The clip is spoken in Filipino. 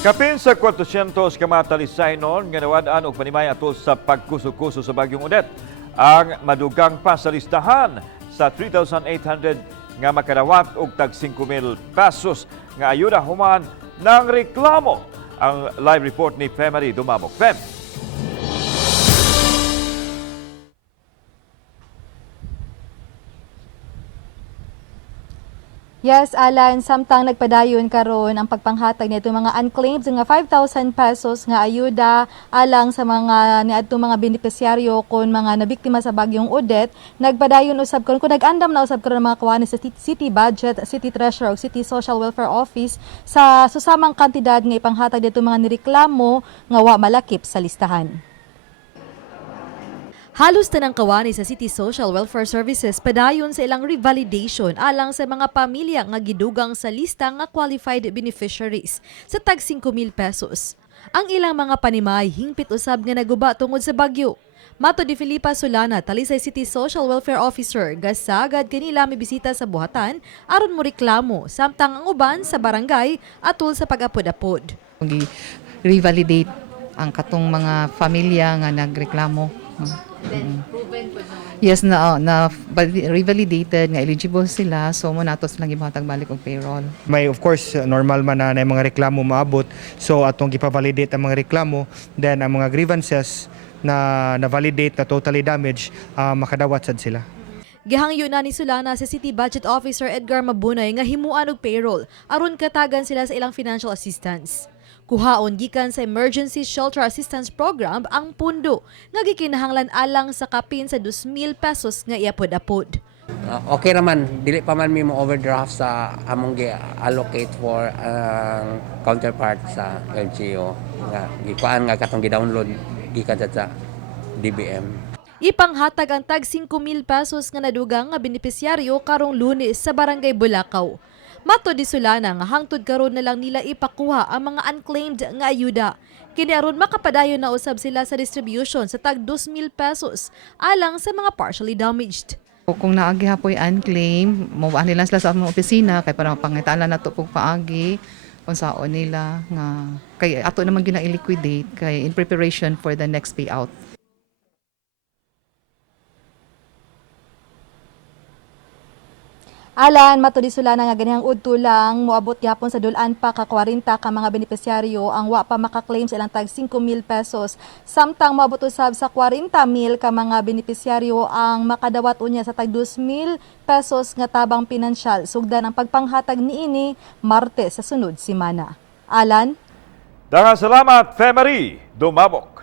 Kapin sa 400 ka mga talisaynon nga nawadaan og panimay atol sa pagkuso-kuso sa Bagyong Odette. Ang madugang pa sa listahan sa 3,800 nga makadawat og tag 5,000 pesos nga ayuda human ng reklamo. Ang live report ni Femari Dumabok. Fem. Yes, Alan, samtang nagpadayon karon ang pagpanghatag nito mga unclaimed nga 5,000 pesos nga ayuda alang sa mga niadtong mga benepisyaryo kon mga nabiktima sa Bagyong Odette, nagpadayon usab karon kun nag-andam na usab karon mga kuwani sa City Budget, City Treasurer ug City Social Welfare Office sa susamang kantidad nga ipanghatag dito mga nireklamo nga wa malakip sa listahan. Halos tanang kawani sa City Social Welfare Services padayon sa ilang revalidation alang sa mga pamilya nga gidugang sa lista nga qualified beneficiaries sa tag 5,000 pesos. Ang ilang mga panimay hingpit usab nga naguba tungod sa bagyo. Mato di Filipa Solana, talisay City Social Welfare Officer, gasagad kanila mibisita sa buhatan aron mo reklamo samtang ang uban sa barangay atul sa pag-apod-apod. Revalidate ang katong mga pamilya nga nagreklamo. Yes, na revalidated nga eligible sila, so mo natos lang gibuhatag balik og payroll. May of course normal man na mga reklamo maabot, so atong gipa-validate ang mga reklamo, then ang mga grievances na validate na totally damaged, makadawat sad sila. Gihangyo na ni Solana sa City Budget Officer Edgar Mabunay nga himuan og payroll aron katagan sila sa ilang financial assistance. Kuhaon gikan sa Emergency Shelter Assistance Program ang pundo nga gikinahanglan alang sa kapin sa 2,000 pesos nga iapod-apod. Okay raman, dili pa man mi mo overdraft sa among gi-allocate for counterpart sa LGU nga gikuan nga katong gi-download gikan sa DBM. Ipanghatag ang tag 5,000 pesos nga nadugang nga benepisyaryo karong Lunes sa Barangay Bulacau. Mato di Solana nga hangtod karon na lang nila ipakuha ang mga unclaimed nga ayuda. Kini aron makapadayon na usab sila sa distribution sa tag 2,000 pesos alang sa mga partially damaged. Kung naagi hapoy unclaim, mawaan nila sila sa among opisina kay para pangitalan nato pug paagi kung saon nila nga kay ato naman gina-liquidate kay in preparation for the next payout. Alan, mato di Solana nga ganihang udto lang moabot gyapon sa dulan pa ka 40 ka mga benepisyaryo ang wa pa makaklaim sa ilang tag 5,000 pesos. Samtang moabot usab sa 40,000 ka mga benepisyaryo ang makadawat unya sa tag 2,000 pesos nga tabang pinansyal. Sugdan ang pagpanghatag niini Martes sa sunod semana. Alan? Daghang salamat, Femari Dumabok.